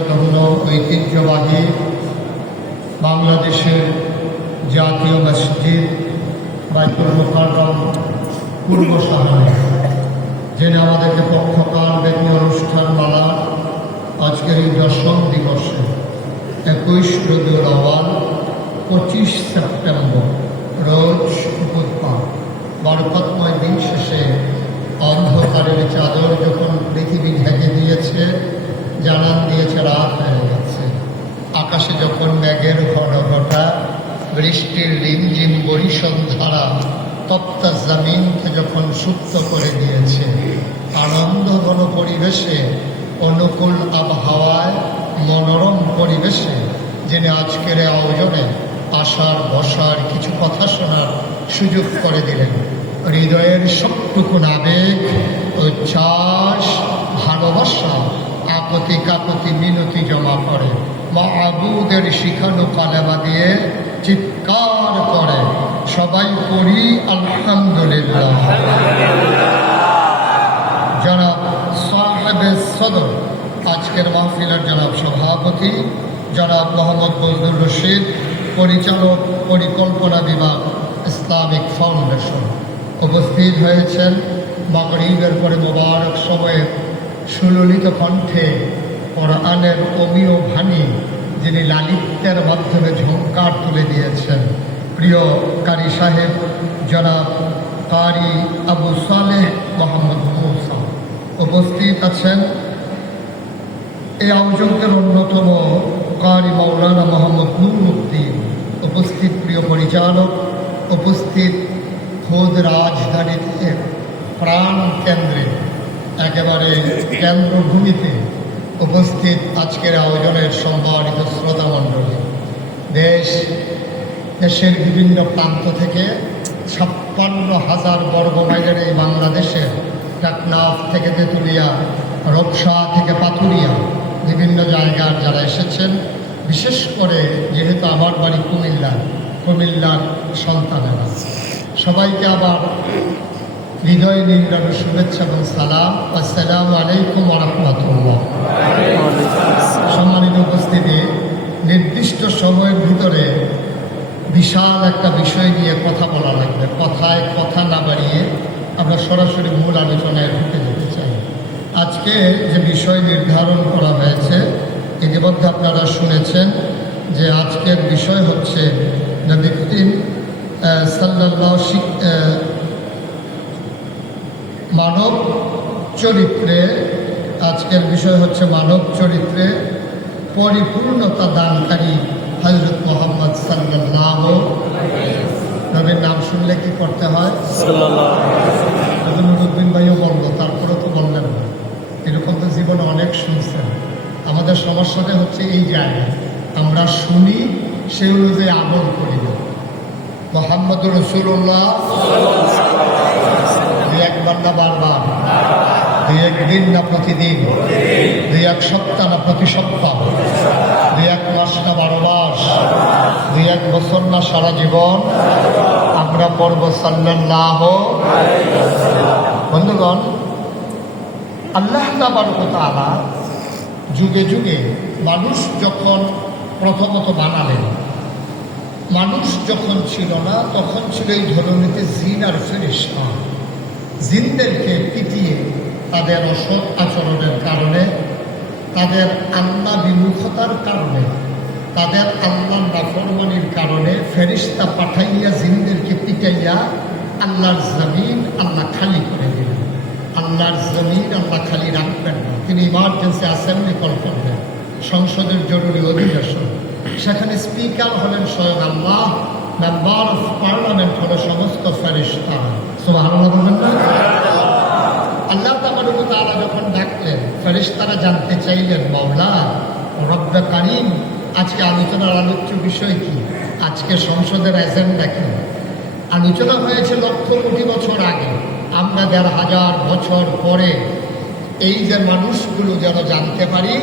হল ঐতিহ্যবাহী বাংলাদেশের জাতীয় মসজিদ বাইতুল মোকাররম পূর্ব সাহায্য জেনে আমাদেরকে পক্ষকাল ব্যক্তি অনুষ্ঠান মালা আজকের এই দশম দিবসে একুশ রবিউল আওয়াল পঁচিশ সেপ্টেম্বর, রোজ বুধবার। বরকতময় দিন শেষে অন্ধকারের চাদর যখন পৃথিবী ঢেকে দিয়েছে জানান দিয়েছে, রাত হয়ে গেছে। আকাশে যখন মেঘের ঘন ঘটা, বৃষ্টির রিমঝিম বরিশন ধারা তপ্তা জমিনকে যখন সুপ্ত করে দিয়েছে, আনন্দ ঘন পরিবেশে, অনুকূল আবহাওয়ায়, মনোরম পরিবেশে, যিনি আজকের আয়োজনে আসার বসার কিছু কথা শোনার সুযোগ করে দিলেন। হৃদয়ের সবটুকুন আবেগ উচ্ছ্বাস ভালোবাসা আপত্তি কাপতি মিনতি জমা করে। মা আবুদের শিখানো কালেমা দিয়ে চিৎকার করে। সবাই করি আলহামদুলিল্লাহ। জনাব সাহেবে সদর, আজকের মাহফিলের জনাব সভাপতি, জনাব মোহাম্মদ বজলুর রশিদ, পরিচালক, পরিকল্পনা বিভাগ, ইসলামিক ফাউন্ডেশন। উপস্থিত হয়েছেন মাগরিবের পরে মোবারক সময়ে সুললিত কণ্ঠে কোরআনের অমীয় ভানি, যিনি লালিত্যের মাধ্যমে ঝঙ্কার তুলে দিয়েছেন। প্রিয় কারি সাহেব, জনাব কারি আবু সালেহ মোহাম্মদ মৌসা, উপস্থিত আছেন এই আয়োজকের অন্যতম কারি মৌলানা মোহাম্মদ নুরুদ্দিন। উপস্থিত প্রিয় পরিচালক, উপস্থিত খোদ রাজধানীতে প্রাণ কেন্দ্রে একেবারে কেন্দ্রভূমিতে উপস্থিত আজকের আয়োজনের সম্মানিত শ্রোতামণ্ডলী দেশ, দেশের বিভিন্ন প্রান্ত থেকে ছাপ্পান্ন হাজার বর্গ মাইলের এই বাংলাদেশের টাকনাফ থেকে তেঁতুলিয়া রক্সা থেকে পাথুরিয়া বিভিন্ন জায়গার যারা এসেছেন, বিশেষ করে যেহেতু আমার বাড়ি কুমিল্লা, কুমিল্লার সন্তানেরা। সবাইকে আবার হৃদয় নিংড়ানো শুভেচ্ছা এবং সালাম। আসসালামু আলাইকুম রহমতুল্লাহ। সম্মানিত উপস্থিতি, নির্দিষ্ট সময়ের ভিতরে বিশাল একটা বিষয় নিয়ে কথা বলা লাগবে। কথায় কথা না বাড়িয়ে আমরা সরাসরি মূল আলোচনায় ঢুকে যেতে চাই। আজকে যে বিষয় নির্ধারণ করা হয়েছে, ইতিমধ্যে আপনারা শুনেছেন যে আজকের বিষয় হচ্ছে নবী সাল্লাহ মানব চরিত্রে আজকের বিষয় হচ্ছে মানব চরিত্রে পরিপূর্ণতা দানকারী হজরত মোহাম্মদ সাল্লাহ নবীর নাম শুনলে কি করতে হয়? নুরুদ্দিন ভাইও বলল তারপরে তো বললেন না। এরকম তো জীবনে অনেক শুনছেন। আমাদের সমস্যাটা হচ্ছে এই জায়গা আমরা শুনি সে অনুযায়ী আমল করি। না মোহাম্মদ রসুল্লাহ একবার না বারবার। দুই একদিন না প্রতিদিন। দুই এক সপ্তাহ না প্রতি সপ্তাহ। দুই এক মাস না বারো মাস। দুই এক বছর না সারা জীবন। আমরা পর্ব সাল্লাহ বন্ধুগণ, আল্লাহ তাবারকতালা যুগে যুগে মানুষ যখন প্রথমত বানালেন, মানুষ যখন ছিল না, তখন ছিল এই ধরনীতে জিন আর ফেরিস্তা জিনদেরকে পিটিয়ে তাদের অসৎ আচরণের কারণে, তাদের আল্লাহ বিমুখতার কারণে, তাদের আল্লাহ নাফরমানির কারণে ফেরিস্তা পাঠাইয়া জিনদেরকে পিটাইয়া আল্লাহর জমিন আল্লাহ খালি করে দিলেন। আল্লাহর জমিন আল্লাহ খালি রাখবেন না। তিনি ইমার্জেন্সি অ্যাসেম্বলি কল করবেন। সংসদের জরুরি অধিবেশন। সেখানে স্পিকার হলেন স্বয়ং আল্লাহ। মেম্বার অফ পার্লামেন্ট হলো সমস্ত ফেরিস্তা সুবাহ বলবেন না? আল্লাহ তালা যখন ডাকলেন ফেরিস্তারা জানতে চাইলেন, মাওলা রব্বা কারিম, আজকে আলোচনার আলোচ্য বিষয় কি? আজকে সংসদের এজেন্ডা কি? আলোচনা হয়েছে লক্ষ কোটি বছর আগে। আমরা দেড় হাজার বছর পরে এই যে মানুষগুলো যেন জানতে পারি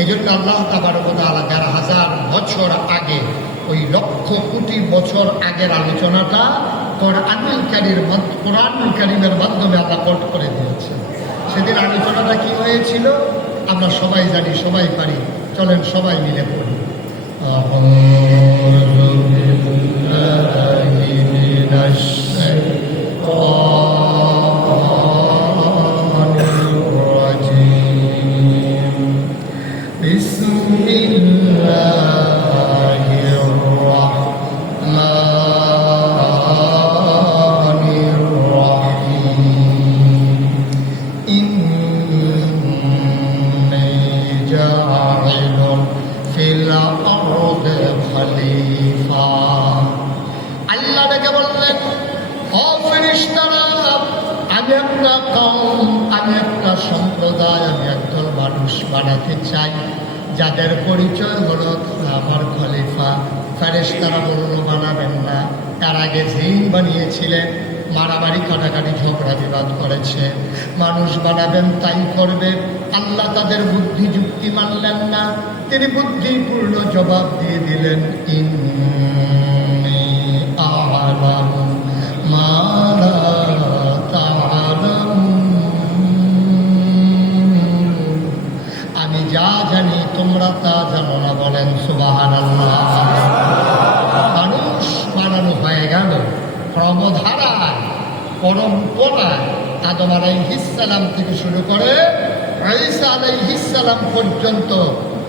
এই জন্য আল্লাহ তাবারকতালা দেড় হাজার বছর আগে ওই লক্ষ কোটি বছর আগের আলোচনাটা কোরআনুল কারির কোরআনুল কারিমের মাধ্যমে আল্লাহ কোট করে দিয়েছে সেদিন আলোচনাটা কি হয়েছিল আমরা সবাই জানি সবাই পারি চলেন সবাই মিলে পড়ি أعوذ بالله من একটা সম্প্রদায়, আমি একদল মানুষ বানাতে চাই। যাদের পরিচয় হলো আমার খলিফা। ফেরেস্তারা বলল, বানাবেন না। তার আগে জিন বানিয়েছিলেন, মারামারি, কাটাকাটি, ঝগড়া, বিবাদ করেছে। মানুষ বানাবেন, তাই করবে। আল্লাহ তাদের বুদ্ধি যুক্তি মানলেন না। তিনি বুদ্ধিপূর্ণ জবাব দিয়ে দিলেন, ইন্নী তোমরা তা না বলেন সুবাহান মানুষ বানানো হয়ে গেল ক্রমধারায়, পরম্পরায়। আদম থেকে শুরু করে পর্যন্ত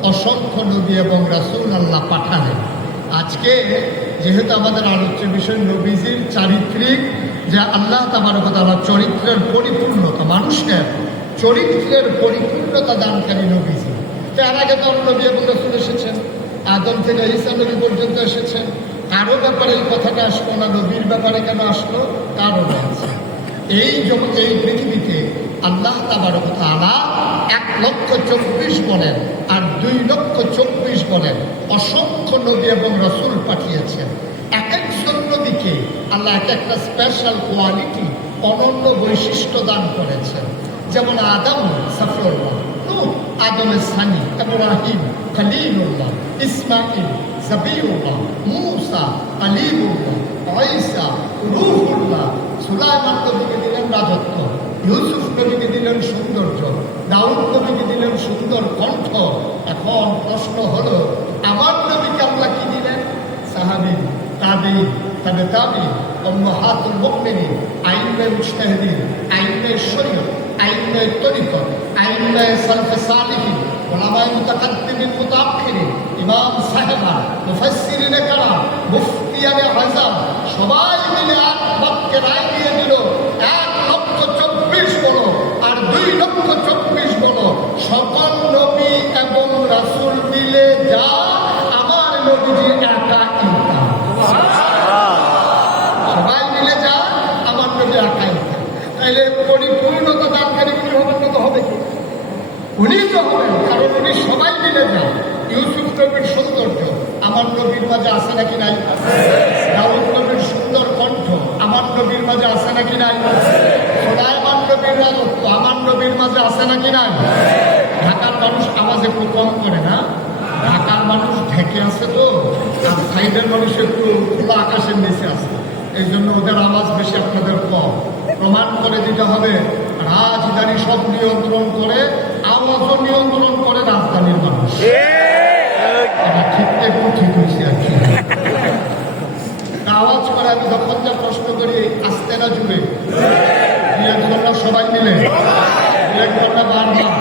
অসংখ্য নবী এবং রাসূল আল্লাহ পাঠালেন। আজকে যেহেতু আমাদের আলোচ্য বিষয় নবীজির চারিত্রিক, যে আল্লাহ তাবারকতালা চরিত্রের পরিপূর্ণতা, মানুষের চরিত্রের পরিপূর্ণতা দানকারী নবীজি। তার আগে তো নবী এবং রসুল এসেছেন। আদম থেকে ঈসা নবী পর্যন্ত এসেছেন। কারও ব্যাপারে এই কথাটা আসলো না, নবীর ব্যাপারে কেন আসলো কারণ আছে এই জগৎ এই পৃথিবীতে আল্লাহ তাবারকতালা এক লক্ষ চব্বিশ বলেন আর দুই লক্ষ চব্বিশ বলেন অসংখ্য নবী এবং রসুল পাঠিয়েছেন। এক একজন নবীকে আল্লাহ এক একটা স্পেশাল কোয়ালিটি অনন্য বৈশিষ্ট্য দান করেছেন। যেমন আদম সফরুল্লাহ আদমের সানি ইব্রাহিম, খলিলুল্লাহ ইসমাইল জবিউল্লাহ, মুসা, আলিমুল্লাহ, ঈসা, রূহুল্লাহ, সুলাইমান নবীকে দিলেন রাজত্ব, ইউসুফ নবীকে দিলেন সৌন্দর্য, দাউদ নবীকে দিলেন সুন্দর কণ্ঠ। এখন প্রশ্ন হলো, আমার নবীকে আল্লাহ কি দিলেন? সাহাবি, তাবি, তবে তাবি অম্মাহাতুল মুমিনিন, আইনে মুজতাহিদিন, আইনে শরীয়ত। আইনে তরিকত আইনে সালফে সালিহিন ওলামায়ে মুতাকাদ্দিমিন মুতাআখিরিন ইমাম সাহেবান মুফাসসিরিনে কালাম মুফতিয়ানে আযম সবাই মিলে এক বাক্যে রায় দিয়ে দিল এক লক্ষ চব্বিশ বলো আর দুই লক্ষ চব্বিশ বলো। সকল নবী এবং রাসূল মিলে যা আমার নবীজি একা ইনকাম সবাই মিলে যা আমার নবী একাই তাইলে পরিপূর্ণতা দানকারী উনি হবেন না তো হবে কি উনি তো হবেন, কারণ উনি সবাই মিলে যান। ইউসুফ নবীর সৌন্দর্য, আমার নবীর মাঝে আছে নাকি নাই? দাউদ নবীর সুন্দর কণ্ঠ, আমার নবীর মাঝে আছে নাকি নাই? সোলাইমান নবীর রাজত্ব, আমার নবীর মাঝে আছে নাকি নাই? ঢাকার মানুষ আওয়াজ একটু কম করে না? ঢাকার মানুষ ঢেকে আছে তো, আর সাইডের মানুষ একটু খোলা আকাশের নিচে আছে। এই জন্য ওদের আওয়াজ বেশি আপনাদের কম। প্রমাণ করে দিতে হবে, রাজধানী সব নিয়ন্ত্রণ করে আওয়াজও নিয়ন্ত্রণ করে রাজধানীর মানুষ ঠিক একটু ঠিক হয়েছে আর কি। আওয়াজ করে আমি যখন যা প্রশ্ন করি আসতে না জুড়ে? দু এক ঘণ্টা সবাই মিলে? দু এক ঘণ্টা বারবার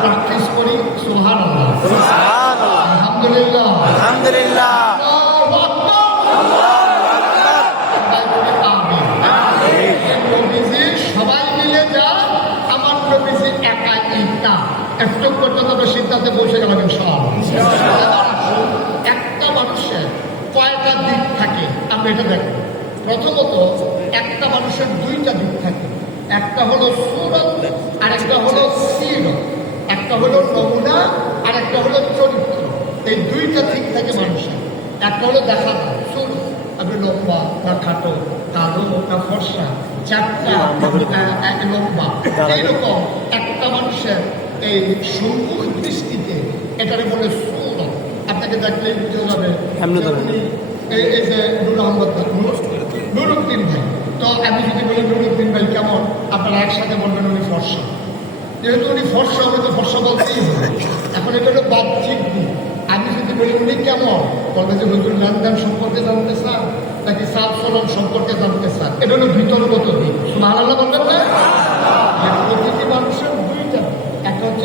প্র্যাকটিস করি সোহান আলহামদুলিল্লাহ। আলহামদুলিল্লাহ। আল্লাহু ইটা একটু পর্যন্ত সিদ্ধান্তে পৌঁছে গেলাম ইনশাআল্লাহ। একটা মানুষের কয়টা দিক থাকে আপনি এটা দেখেন। প্রথমত একটা মানুষের দুইটা দিক থাকে। একটা হলো সুরত আর একটা হলো সিরত। একটা হলো নমুনা আর একটা হলো চরিত্র। এই দুইটা দিক থাকে মানুষের। একটা হলো দেখা সুরত। আপনি লম্বা না খাটো কালো না ফর্সা চারটা লম্বা। এইরকম মানুষের এই সম্মুখ দৃষ্টিতে এটাকে বলে সুরত আপনাকে দেখলে বুঝে যাবে? উনি এই এই যে নুর আহমদ নুরুদ্দিন ভাই। তো আমি যদি বলি নুরুদ্দিন ভাই কেমন? আপনারা একসাথে বলবেন উনি ফর্সা। যেহেতু উনি ফর্সা হবে তো ফর্সা বলতেই হবে। এখন এটা হলো বাহ্যিক দিক। আমি যদি বলি উনি কেমন? বলবে যে হুজুর লেনদেন সম্পর্কে জানতে চান নাকি সাত সলন সম্পর্কে জানতে চান? এটা হলো ভিতরগত দিক। সুবহানাল্লাহ বলবেন না?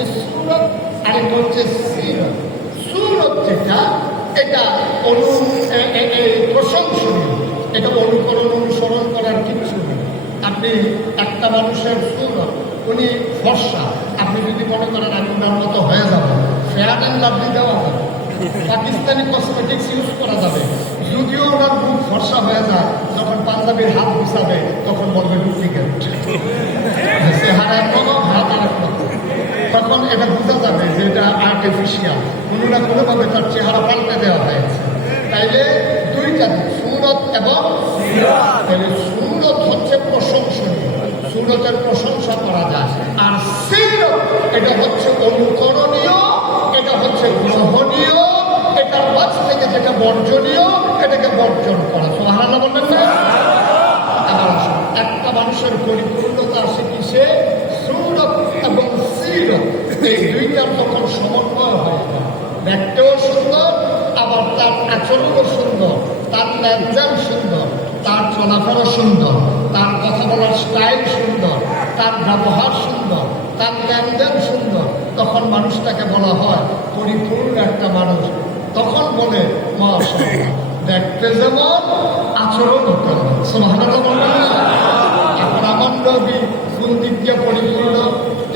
সুরত আরেকটা হচ্ছে সিরত। সুরত যেটা, এটা অনু প্রশংসনীয়। এটা অনুকরণ, অনুসরণ করার কিছু নেই। আপনি একটা মানুষের সুরত, উনি ফর্সা। আপনি যদি মনে করেন আমি ওনার হয়ে যাব ফেয়ার অ্যান্ড লাভলি দেওয়া যাবে পাকিস্তানি কসমেটিক্স ইউজ করা যাবে। যদিও ওনার মুখ ফর্সা হয়ে যায়, যখন পাঞ্জাবির হাত গুছাবে তখন বলবে ডুপ্লিকেট চেহারা একরকম হাত আর একরকম তখন এটা বোঝা যাবে যে এটা আর্টিফিশিয়াল কোনো না কোনোভাবে তার চেহারা পাল্টে দেওয়া হয়েছে। তাইলে দুইটা সুরত এবং তাহলে সুরত হচ্ছে প্রশংসনীয়। সুরতের প্রশংসা করা যায়। আর সিরত, এটা হচ্ছে অনুকরণীয়, এটা হচ্ছে গ্রহণীয়, এটার মাঝ থেকে যেটা বর্জনীয়, এটাকে বর্জন করা। সোহানা বললেন না? আবার একটা মানুষের পরিপূর্ণতা আসে কিসে? সুরত এবং সিরত। এই দুইটার যখন সমন্বয় হয়ে দেখতেও সুন্দর, আবার তার আচরণও সুন্দর, তার লেনদেন সুন্দর, তার চলাফেরা সুন্দর, তার কথা বলার স্টাইল সুন্দর, তার ব্যবহার সুন্দর, তার লেনদেন সুন্দর। তখন মানুষটাকে বলা হয় পরিপূর্ণ একটা মানুষ। তখন বলে, মাশাআল্লাহ, দেখতে যেমন আচরণ হতে হবে। বলবেন এখন আমার নবী কোন পরিপূর্ণ?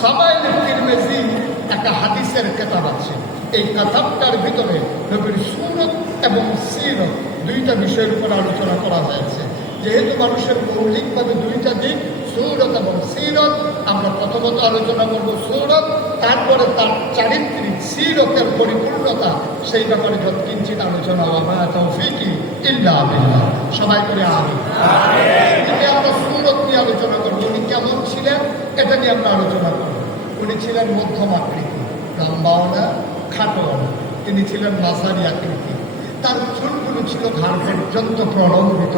সামাইল তিরমেজি একটা হাদিসের কেতাব আছে। এই কাতাবটার ভিতরে নবীর সুরত এবং সিরত দুইটা বিষয়ের উপর আলোচনা করা হয়েছে। যেহেতু মানুষের মৌলিকভাবে দুইটা দিক সৌরত এবং সিরত আমরা প্রথমত আলোচনা করব সৌরত তারপরে তার চারিত্রিক সিরতের পরিপূর্ণতা সেই ব্যাপারে যত কিঞ্চিত আলোচনা হবে। তৌফিকি ইল্লা বিল্লাহ। সবাই করে এদিকে আমরা সুরত নিয়ে আলোচনা করব। উনি কেমন ছিলেন? এটা নিয়ে আমরা আলোচনা করব। উনি ছিলেন মধ্যম আকৃতি লম্বাও না তিনি ছিলেন মাঝারি আকৃতি। তার চুলগুলো ছিল ঘাড় পর্যন্ত প্রলম্বিত,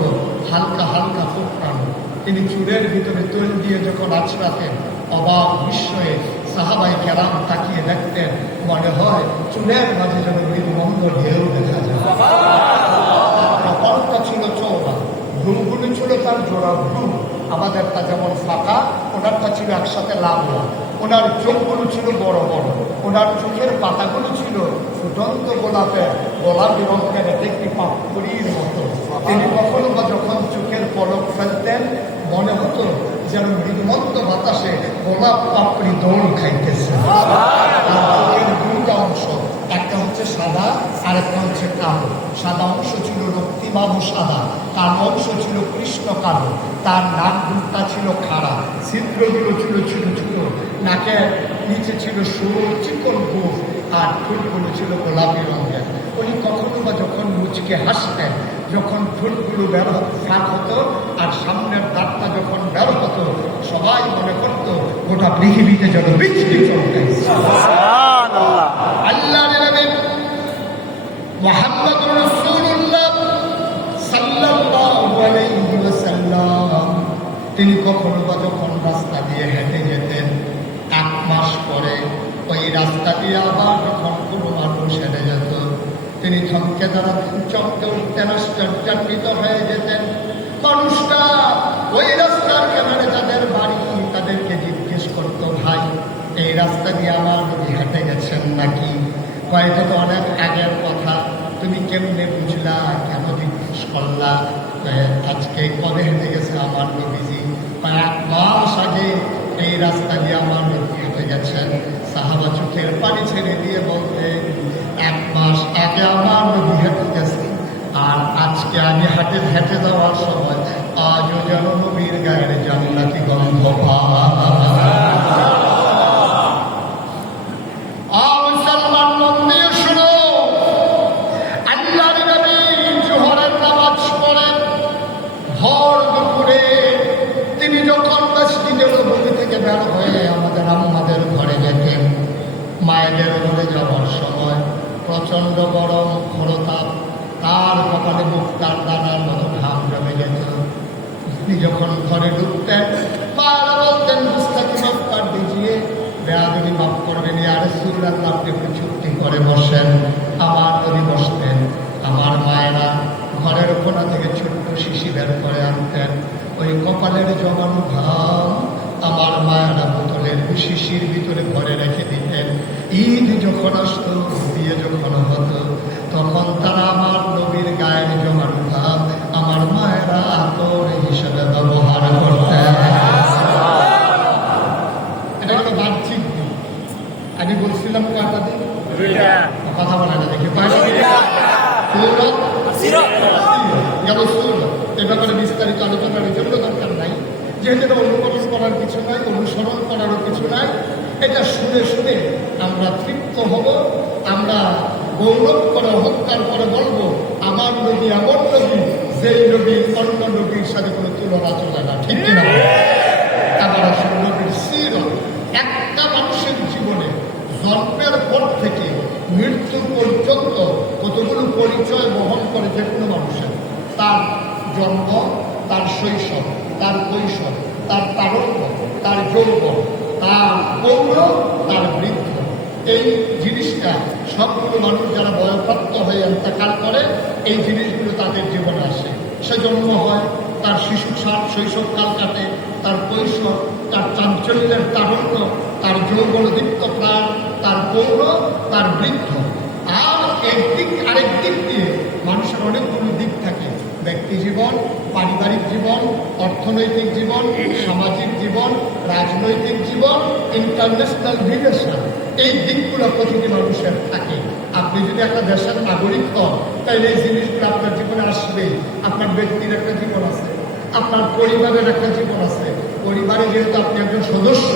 হালকা হালকা ফুটকানো তিনি চুলের ভিতরে তৈল দিয়ে যখন আছড়াতেন, অবাক বিস্ময়ে সাহাবাই কেরাম তাকিয়ে দেখতেন, মনে হয় চুলের মাঝে যেন মৃদুমন্দ ঢেউ দেখা যায়। কপালটা ছিল চৌড়া ভ্রুগুলি ছিল তার জোড়া ভ্রু আমাদেরটা যেমন ফাঁকা, ওনারটা ছিল একসাথে লাভলা ওনার চোখগুলো ছিল বড় বড়। ওনার চোখের পাতাগুলো ছিল ফুটন্ত গোলাপের, গোলাপি রঙের এক একটি পাপড়ির মতো। তিনি কখনো বা যখন চোখের পলক ফেলতেন, মনে হতো যেন মৃদুমন্ত বাতাসে গোলাপ পাপড়ি দৌড় খাইতেছে। চোখের অংশ হচ্ছে সাদা আর একটা হচ্ছে কালো। সাদা অংশ ছিল রক্তিবাবু সাদা কালো অংশ ছিল কৃষ্ণ কালো তার নাক দুটা ছিল খাড়া ছিদ্রগুলো ছিল ছোট ছোট নাকের নিচে ছিল সরু চিকন গোফ আর ঠোঁটগুলো ছিল গোলাপি রঙের। উনি কখনো বা যখন মুচকে হাসতেন যখন ঠোঁটগুলো বের হতো ফাঁক হতো আর সামনের দাঁতটা যখন বের হতো সবাই মনে করতো গোটা পৃথিবীতে যেন বৃষ্টি চমকাইছে আল্লাহ তিনি কখনো বা যখন রাস্তা দিয়ে হেঁটে যেতেন? এক মাস পরে ওই রাস্তা দিয়ে আবার যখন কোনো মানুষ হেঁটে যেত, তিনি থমকে দাঁড়াতেন, চমকে উঠতেন, আশ্চর্যান্বিত হয়ে যেতেন। মানুষটা ওই রাস্তার কেনারে তাদের বাড়ি তাদেরকে জিজ্ঞেস করতো, ভাই, এই রাস্তা দিয়ে আমার নদী হেঁটে গেছেন নাকি? কয়েকটা তো অনেক আগের কথা। তুমি কেমনে বুঝলা কেন জিজ্ঞেস করলা? আজকে কবে হেঁটে গেছে আমার নবীজি? এক মাস আগে এই রাস্তা দিয়ে আমার নবী হেঁটে গেছেন। সাহাবা চোখের পানি ছেড়ে দিয়ে বলতে, এক মাস আগে আমার নবী হেঁটে গেছে। আর আজকে আমি হাটে, হেঁটে যাওয়ার সময় আজও যেন নবীর গায়ের জান্নাতি গন্ধ পা মায়েদের ঘরে যাওয়ার সময় প্রচণ্ড গরম, খরতাপ, তার কপালে তার দানার মতো ঘাম জমে যেত তিনি যখন ঘরে ঢুকতেন আর একটু চুক্তি করে বসেন, আমার বসতেন। আমার মায়েরা ঘরের কোনা থেকে ছোট্ট শিশি বের করে আনতেন। ওই কপালের জমানো ঘাম আমার মায়েরা বোতলের শিশির ভিতরে ঘরে রেখে দিতেন। ঈদ যখন আসতো বিয়ে যখন হতো তখন তারা আমার নবীর গায়ের ঘাম আমার মায়েরা আতর হিসেবে ব্যবহার করতেন। এটা হলো বাহ্যিক দিক আমি বলছিলাম কয়টা দিন? কথা বলা না দেখি এ ব্যাপারে বিস্তারিত আলোচনার জন্য যেহেতু এটা অনুকরণ করার কিছু নাই, অনুসরণ করারও কিছু নাই, এটা শুনে শুনে আমরা তৃপ্ত হব, আমরা গৌরব করে অহংকার করে বলব, আমার নবী এমন নবী, যেই নবী অন্য নবীর সাথে কোনো তুলনা চলে না, ঠিক কিনা? আসলে নবীর সিরত। একটা মানুষের জীবনে জন্মের পর থেকে মৃত্যু পর্যন্ত কতগুলো পরিচয় বহন করে যে কোনো মানুষের, তার জন্ম, তার শৈশব তার কৈশোর, তার তারল্য, তার যৌবন, তার পৌর তার বৃদ্ধ। এই জিনিসটা সবগুলো মানুষ যারা বয়প্রাপ্ত হয়ে এন্তেকাল করে, এই জিনিসগুলো তাদের জীবনে আসে। সে জন্ম হয় তার শিশু সাত শৈশবকাল কাটে, তার কৈশোর, তার চাঞ্চল্যের তারণ্য তার যৌবনদীপ্ত প্রাণ, তার পৌর তার বৃদ্ধ। আর একদিক আরেক দিক দিয়ে মানুষের অনেকগুলো দিক থাকে। ব্যক্তি জীবন, পারিবারিক জীবন, অর্থনৈতিক জীবন, সামাজিক জীবন, রাজনৈতিক জীবন ইন্টারন্যাশনাল রিলেশন এই দিকগুলো প্রতিটি মানুষের থাকে। আপনি যদি একটা দেশের নাগরিক হন, তাহলে এই জিনিসগুলো আপনার জীবনে আসবে আপনার ব্যক্তির একটা জীবন আছে, আপনার পরিবারের একটা জীবন আছে। পরিবারে যেহেতু আপনি একজন সদস্য,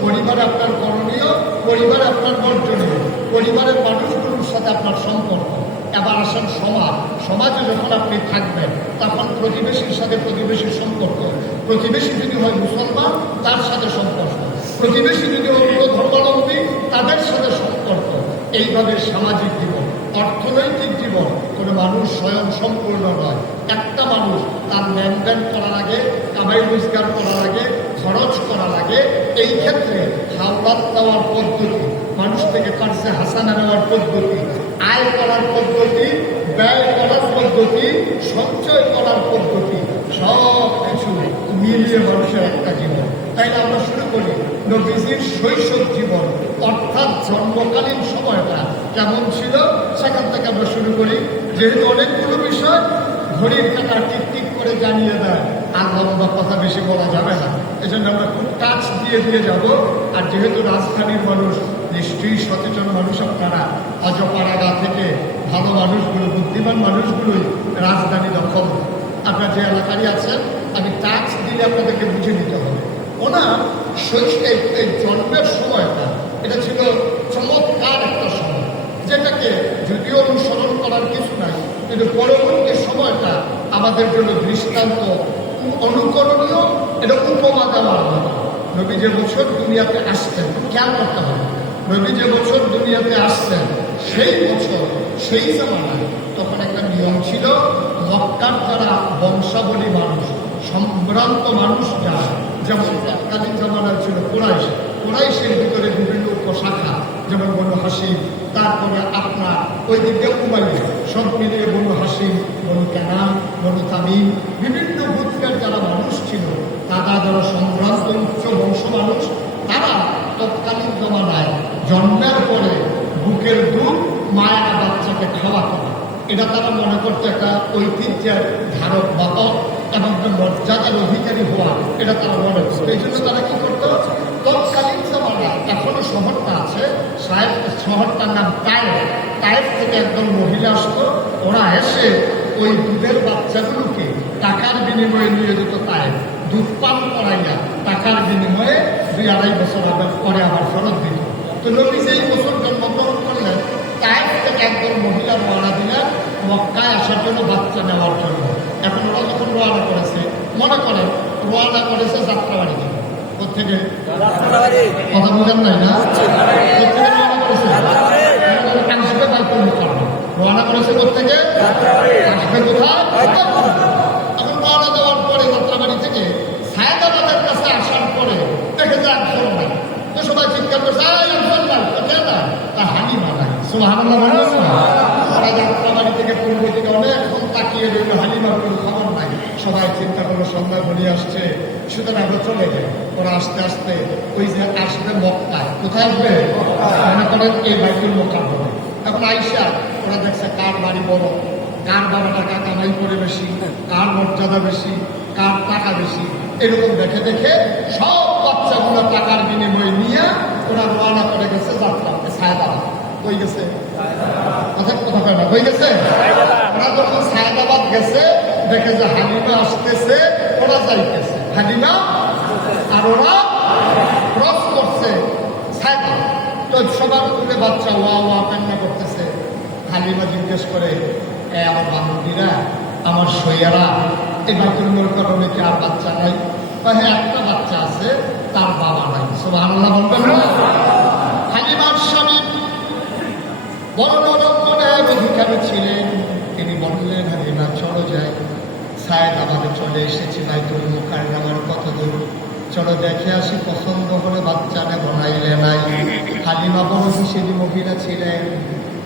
পরিবার আপনার করণীয়, পরিবার আপনার বর্জনীয়। পরিবারের মানুষগুলোর সাথে আপনার সম্পর্ক। এবার আসেন সমাজ। সমাজে যখন আপনি থাকবেন, তখন প্রতিবেশীর সাথে প্রতিবেশীর সম্পর্ক। প্রতিবেশী যদি হয় মুসলমান, তার সাথে সম্পর্ক। প্রতিবেশী যদি অন্য ধর্মাবলম্বী, তাদের সাথে সম্পর্ক। এইভাবে সামাজিক জীবন, অর্থনৈতিক জীবন, কোনো মানুষ স্বয়ং সম্পূর্ণ নয়। একটা মানুষ তার লেনদেন করা লাগে কামাই রোজগার করা লাগে খরচ করা লাগে এই ক্ষেত্রে হাওলাত দেওয়ার পদ্ধতি, মানুষ থেকে কাছে হাসানা নেওয়ার পদ্ধতি, আয় করার পদ্ধতি ব্যয় করার পদ্ধতি, সঞ্চয় করার পদ্ধতি, সব কিছু মিলিয়ে মানুষের একটা জীবন। তাই আমরা শুরু করি। নবীজির শৈশব জীবন, অর্থাৎ জন্মকালীন সময়টা কেমন ছিল, সেখান থেকে আমরা শুরু করি। যেহেতু অনেকগুলো বিষয়, ঘড়ির কাটা টিক টিক করে জানিয়ে দেয়, আর লম্বা কথা বেশি বলা যাবে না। এই জন্য আমরা খুব টাচ দিয়ে দিয়ে যাব। আর যেহেতু রাজধানীর মানুষ, নিশ্চয়ই সচেতন মানুষ আপনারা, অজপাড়াগা থেকে ভালো মানুষগুলো, বুদ্ধিমান মানুষগুলোই রাজধানী দখল আপনার যে এলাকারই আছেন, আমি টাচ দিলে আপনাদেরকে বুঝে নিতে হবে। ওনার শৈশব এই জন্মের সময়টা, এটা ছিল চমৎকার একটা সময়। যেটাকে যদিও অনুসরণ করার কিছু নাই, কিন্তু পরবর্তী সময়টা আমাদের জন্য দৃষ্টান্ত, অনুকরণীয় এটা উপমা দেওয়ার মতো। নবী যে বছর দুনিয়াতে আসতেন, খেয়াল করতে হবে। নবী যে বছর দুনিয়াতে আসতেন সেই বছর, সেই জামানায় তখন একটা নিয়ম ছিল, মক্কার যারা বংশাবলী মানুষ, সম্ভ্রান্ত মানুষ যারা, যেমন তৎকালীন জামানায় ছিল কোরাইশ, কোরাইশের ভিতরে বিভিন্ন উপশাখা, যেমন বনু হাসিম তারপরে আপনার ওই দিকে উমাইয়া, সব মিলিয়ে বনু হাসিম বনু ক্যানাম বনু তামিম, বিভিন্ন গোত্রের যারা মানুষ ছিল, তারা যারা সম্ভ্রান্ত উচ্চ বংশ মানুষ, তারা তৎকালীন জমানায় জন্মের পরে বুকের দুধ মায়ের বাচ্চাকে খাওয়াতো এটা তারা মনে করতো একটা ঐতিহ্যের ধারক বাহক এবং মর্যাদার অধিকারী হওয়া। এটা তারা মনে করতো এই জন্য তারা কি করতো? তৎকালীন জামানায় এখনও শহরটা আছে। শহরটার নাম টাইফ টাইফ থেকে একদম মহিলা আসতো। ওরা এসে ওই দুধের বাচ্চাগুলোকে টাকার বিনিময়ে নিয়ে যেত টাইফ দুধ পান করাইয়া টাকার বিনিময়ে দুই আড়াই বছর আবার পরে আবার ফেরত দিত। তো নবী যেই বছর একদম মহিলা রওনা দিলেন মক্কায় আসার জন্য বাচ্চা নেওয়ার জন্য। এখন ওরা যখন রওনা করেছে মনে করেন রওনা করেছে যাত্রাবাড়ি থেকে। কোথেকে কথা বোঝেন নাই না? কোথেকে আসবে বাইতুল রওনা করেছে? কোথেকে আসবে কোথায় এখন রওনা দেওয়ার পরে যাত্রাবাড়ি থেকে সায়দাবাদের কাছে আসার পরে দেখে যে একজন নাই। তো সবাই চিৎকার করছে এই একজন নাই কোথায় না তার হানি নাই। সবাই চিন্তা করল, সন্ধ্যা ঘনিয়ে আসছে। সুতরাং আমরা চলে যাই। ওরা আস্তে আস্তে ওই যে আসবে মক্কায়। কোথায় আসবে? মনে করেন এই বাইতুল মোকাম হবে এখন আইসা ওরা দেখছে কার বাড়ি বড়। কার বারো টাকা কামাই করে বেশি। কার মর্যাদা বেশি? কার টাকা বেশি? এরকম দেখে দেখে সব বাচ্চাগুলো টাকার বিনিময়ে নিয়ে ওরা রওনা করে গেছে যাত্রা সায়দাবাদ হয়ে গেছে। কথা কথা কয় না, হয়ে গেছে? ওরা যখন সায়দাবাদ গেছে, দেখে যে হালিমা আসতেছে, ওরা যাইতেছে। হালিমা আর ওরা ক্রস করছে তো সবার তুলে বাচ্চা ওয়া ওয়া কান্না করতেছে। হালিমা জিজ্ঞেস করে, এ আমার বান্ধবীরা, আমার সইয়ারা এই বাচ্চার মূল কারণে কি আর বাচ্চা নাই? হ্যাঁ একটা বাচ্চা আছে, তার বাবা নাই। সব আল্লাহ বলবেন না? বড় নরম্বরের অধিকারী ছিলেন। তিনি বললেন হালিমা চলো যায় সায়দ আমাদের চলে এসেছি বাইতুল মুখার আমার কত দূর। চলো দেখে আসি, পছন্দ করে বাচ্চারা বনাইলে নাই। হালিমা বড় হিসেবে মহিলা ছিলেন।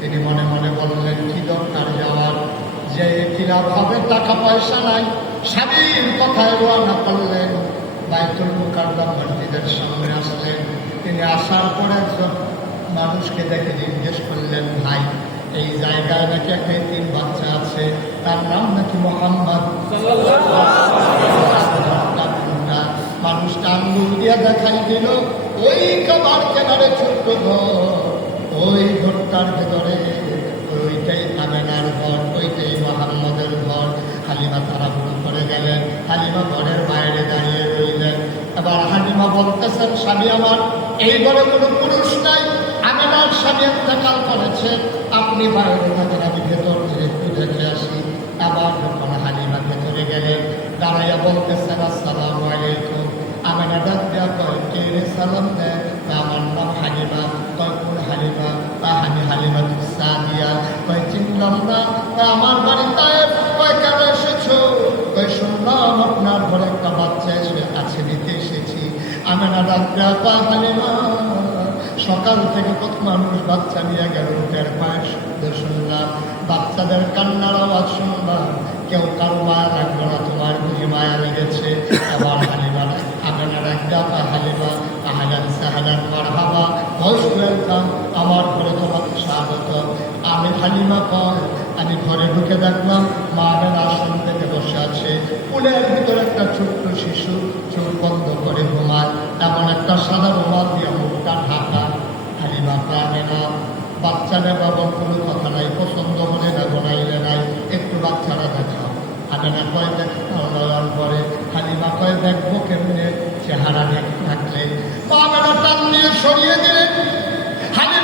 তিনি মনে মনে বললেন, কি দরকার যাওয়ার যে কিলাভ হবে, টাকা পয়সা নাই। স্বামীর কথায় রোয়ানা করলেন। বাইতুল মুকারদাম মসজিদের সামনে আসলেন। তিনি আসার পর একজন মানুষকে দেখে জিজ্ঞেস করলেন, ভাই, এই জায়গায় নাকি একটা তিন বাচ্চা আছে? তার নাম নাকি মোহাম্মদ? মানুষটা আঙ্গুল দিয়ে দেখাই দিল, ওই কাবার কেনারে ছোট্ট ঘর। ওই ঘরটার ভেতরে ওইটাই আমেনার ঘর, ওইটাই মোহাম্মদের ঘর। হালিমা তারা ভুল করে গেলেন। হালিমা ঘরের বাইরে দাঁড়িয়ে রইলেন। এবার হালিমা বলতেছেন, স্বামী আমার, এই ঘরে কোনো পুরুষ নাই। ইন্তেকাল করেছে, আপনি বাইরে থাকেন আমি ভেতর থেকে একটু দেখে আসি। আবার যখন হালিমা ভেতরে গেলেন দাঁড়াইয়া আসসালামু আলাইকুম। কয়, কে রে সালাম দেয় আমার নাম হালিমা। হালিমা? তা আমি হালিমা সাদিয়া কয়, চিনলাম না। তা আমার বাড়িতে কয়, কেন এসেছ? কয়, শুনলাম আপনার ঘরে একটা বাচ্চা এসে আছে, নিতে এসেছি। আমেনা হালিমা সকাল থেকে কত মানুষ বাচ্চা নিয়ে গেল টের পায় শুনতে শুনলাম বাচ্চাদের কান্নার আওয়াজ শুনলাম কেউ কারও মায়া রাখব না তোমার বুঝি মায়া লেগেছে। আবার ওয়েলকাম আমার ঘরে তোমাকে স্বাগত। আমি হালিমা কয়, আমি ঘরে ঢুকে দেখলাম মা আসন থেকে বসে আছে। ফুলের ভিতরে একটা ছোট্ট শিশু, চোখ বন্ধ করে ঘুমায়। এমন একটা সাদা রুমাল দিয়ে না বাচ্চা নেবা কোনো কথা নাই, পছন্দ হলে না বনাইলে নাই, একটু বাচ্চারা দেখাও হালিমা কয় দেখো, নয়ন করে হালিমা কয় দেখব কেমনে চেহারা দেখ থাকলে। বাবারা টান দিয়ে সরিয়ে দিলেন। আমি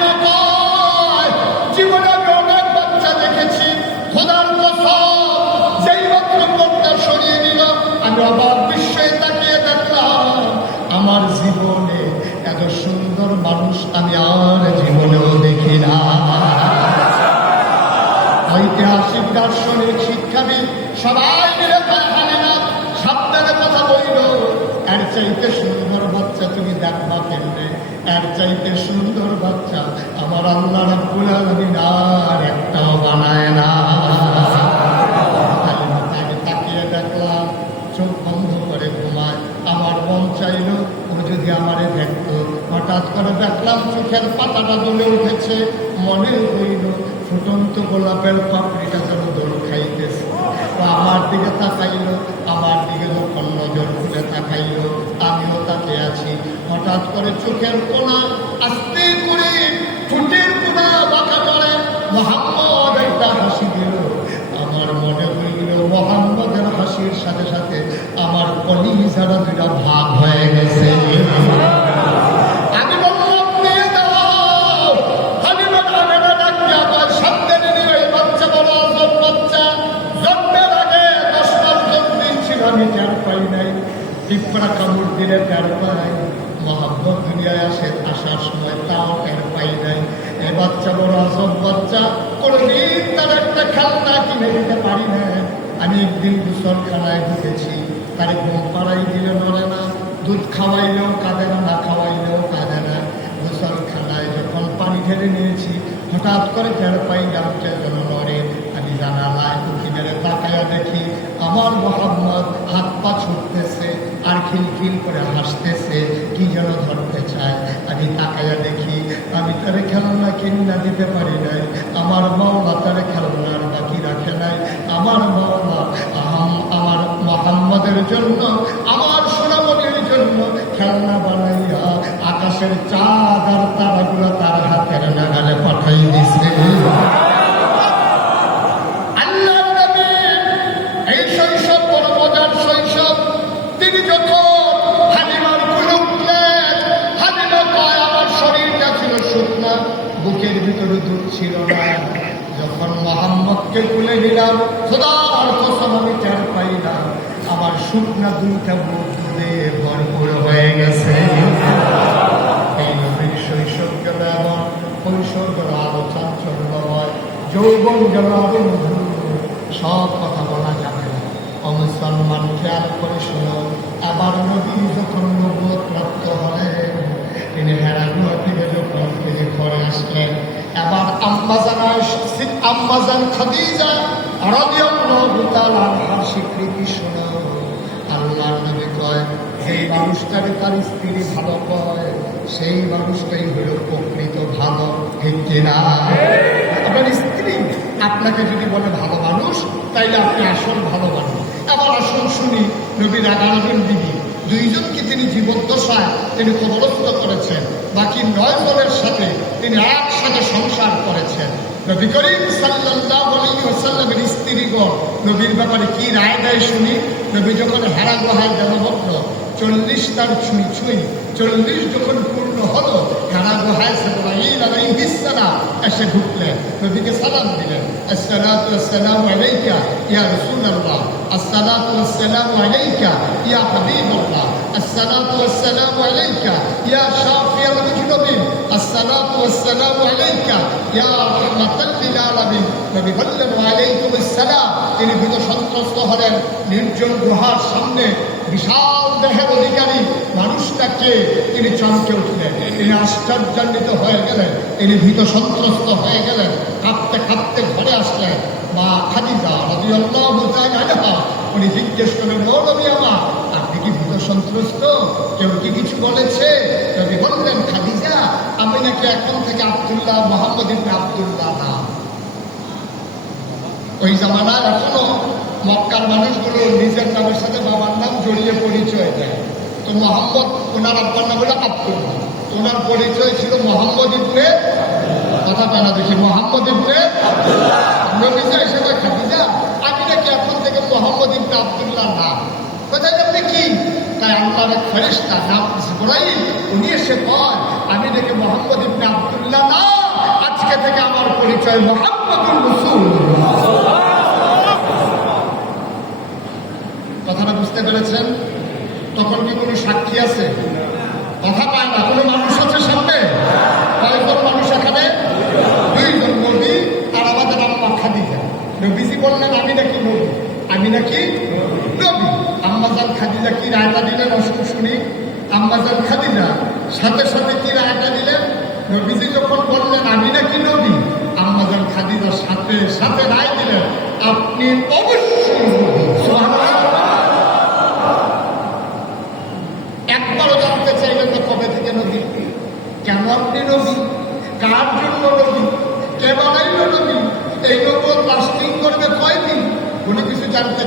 অনেক বাচ্চা তাকিয়ে দেখলাম, আমার জীবনে এত সুন্দর মানুষ আমি আর দার্শনিক শিক্ষাবিদ, সবাই মিলে সাবধানে কথা বইল। এর চাইতে সুন্দর বাচ্চা তুমি দেখবা কেমনে? এর চাইতে সুন্দর বাচ্চা আমার আল্লাহ রাব্বুল আলামিন আর একটাও বানায় না। চোখ বন্ধ করে ঘুমায়। আমার মন চাইল ও যদি আমারে দেখতো হঠাৎ করে দেখলাম, চোখের পাতাটা জ্বলে উঠেছে। মনে হইল, ফুটন্ত গোলাপের পাপড়িটা যেন দোল খাইতেছে। আমার দিকে তাকাইল, আমার দিকে যখন নজর খুলে তাকাইল, আমিও তাকে আছি। হঠাৎ করে চোখের কোনা আস্তে করে ঠোঁটের কোনা বাঁকা করে মোহাম্মদ একটা হাসি দিল। আমার মনে হইল, মোহাম্মদের হাসির সাথে সাথে আমার কলিজারা দুটা ভাগ হয়ে গেছে। দিলে টের পাই মহাব্বত দুনিয়ায় আসে, আসার সময় তাও টের পাই নাই। এ বাচ্চা বড় আসব বাচ্চা, কোনোদিন তার একটা খেলনা কিনে দিতে পারি না আমি একদিন গুসলখানায় ঢুকেছি, তারে ঘুম পাড়াই দিলে নড়ে না, দুধ খাওয়াইলেও কাঁদে না না খাওয়াইলেও কাঁদে না। গোসলখানায় যখন পানি ঢেলে নিয়েছি, হঠাৎ করে টের পাই গামটা যেন নড়ে। আমি জানালায় উঠি মেরে তাকায়া দেখি, আমার মোহাম্মদ হাত পা ছুটতেছে। আর খিলখিল করে হাসতেছে কি যেন ধরতে চায়। আমি তাকায়া দেখি, আমি তারে খেলনা কিনা দিতে পারি নাই। আমার মাওলা তারে খেলনার বাকি রাখে নাই। আমার মাওলা আমার মোহাম্মদের জন্য, আমার সোনামণির জন্য খেলনা বানাইয়া আকাশের চাঁদ আর তারাগুলো তার হাতের নাগালে পাঠাই দিছে। মোহাম্মদকে কুলে নিলাম। খোদার কসম আমি টের পাইলাম আমার শুকনা দুইটা বুক ভরপুর হয়ে গেছে। শৈশব সব কথা বলা যাবে না। আবার প্রাপ্ত তিনি হেরাগুলো থেকে ঘরে আসলেন। এবার আম্মাজান আম্মাজান খাদিজা স্বীকৃতি শোনো আল্লাহর কয় মানুষটাকে তার স্ত্রী ভালো কয়, সেই মানুষটাই হল প্রকৃত ভালো। কিনা? আপনার স্ত্রী আপনাকে যদি বলে ভালো মানুষ, তাইলে আপনি আসল ভালো মানুষ। আবার আসল শুনি, নবীর জন দিদি দুইজনকে তিনি জীবদ্দশায় তিনি কবরস্থ করেছেন। বাকি নয় জনের সাথে তিনি একসাথে সংসার করেছেন। নবী করিম সাল্লাল্লাহু আলাইহি ওয়াসাল্লামের স্ত্রীগণ, নবীর ব্যাপারে কি রায় দেয় শুনি? নবী যখন হেরা গোহায় জনবদ্ধ চল্লিশ তার ছুঁই ছুঁই চল্লিশ যখন পূর্ণ হলো হেরা গুহায় সেবাইল আলাইহিসসালাম এসে ঢুকলেন নবীকে সালাম দিলেন। আসসালাতু আসসালামু আলাইকা ইয়া রাসূলুল্লাহ। আসসালাতু আসসালামু আলাইকা ইয়া হাবিবাল্লাহ। আসসালাতু আসসালামু আলাইকা ইয়া শাফিয়াল মুজরিমিন আসসালাতু আলাইকা ইয়া রাহমাতাল লিল নবী বললেন আলাইকুম আসসালাম। তিনি ভীত সন্ত্রস্ত হলেন। নির্জন গুহার সামনে বিশাল দেহের অধিকারী মানুষটাকে তিনি চমকে উঠলেন। তিনি আশ্চর্যান্বিত হয়ে গেলেন। তিনি ভীত সন্ত্রস্ত হয়ে গেলেন। কাঁপতে কাঁপতে ঘরে আসলেন। মা খাদিজা রাদিয়াল্লাহু উনি জিজ্ঞেস করলেন, ও নবী আমার, আপনি কি ভীত সন্ত্রস্ত? কেউ কি কিছু বলেছে? নবী বললেন, খাদিজা, আমি নাকি এখন থেকে আব্দুল্লাহ মোহাম্মদ আব্দুল্লাহ না। ওই জামানায় এখনও মক্কার মানুষগুলো নিজের নামের সাথে বাবার নাম জড়িয়ে পরিচয় দেয়। তো মোহাম্মদ, ওনার আব্বার নাম হলো আব্দুল্লাহ তো ওনার পরিচয় ছিল মোহাম্মদ ইবনে কথা পানা দেখি মোহাম্মদ ইবনে নবীজা হিসেবে খাদিজা আমি নাকি এখন থেকে মোহাম্মদ ইবনে আব্দুল্লাহ নাম। কোথায় আপনি কি? তাই আল্লাহর এক ফেরেশতা নাম জিবরাইল, উনি এসে কয়, আমি নাকি মোহাম্মদ ইবনে আব্দুল্লাহ না, আজকে থেকে আমার পরিচয় মোহাম্মদুর রাসূলুল্লাহ কথাটা বুঝতে পেরেছেন? তখন কি কোনো সাক্ষী আছে? কথা পায় না, কোনো মানুষ আছে সামনে? কয়েকজন মানুষ এখানে? দুইজন নবী আর আমাদের আম্মা খাদিজা। নবীজি বললেন, আমি নাকি নবী আমি নাকি নবী। আম্মাজান খাদিজা কি রায়টা দিলেন? অসুখ শুনি। আম্মাজান খাদিজা, সাথে সাথে কি রায়টা দিলেন? নবীজি যখন বললেন, আমি নাকি নবী? আম্মাজান খাদিজার সাথে সাথে রায় দিলেন, আপনি অবশ্যই নবী। সুবহানাল্লাহ। একবারও জানতে চাইলেন না কবে থেকে নবী কেন আপনি নবী কার জন্য নবী কে বানাইল নবী এই নবুয়ত লাস্টিং করবে কয়দিন কোনো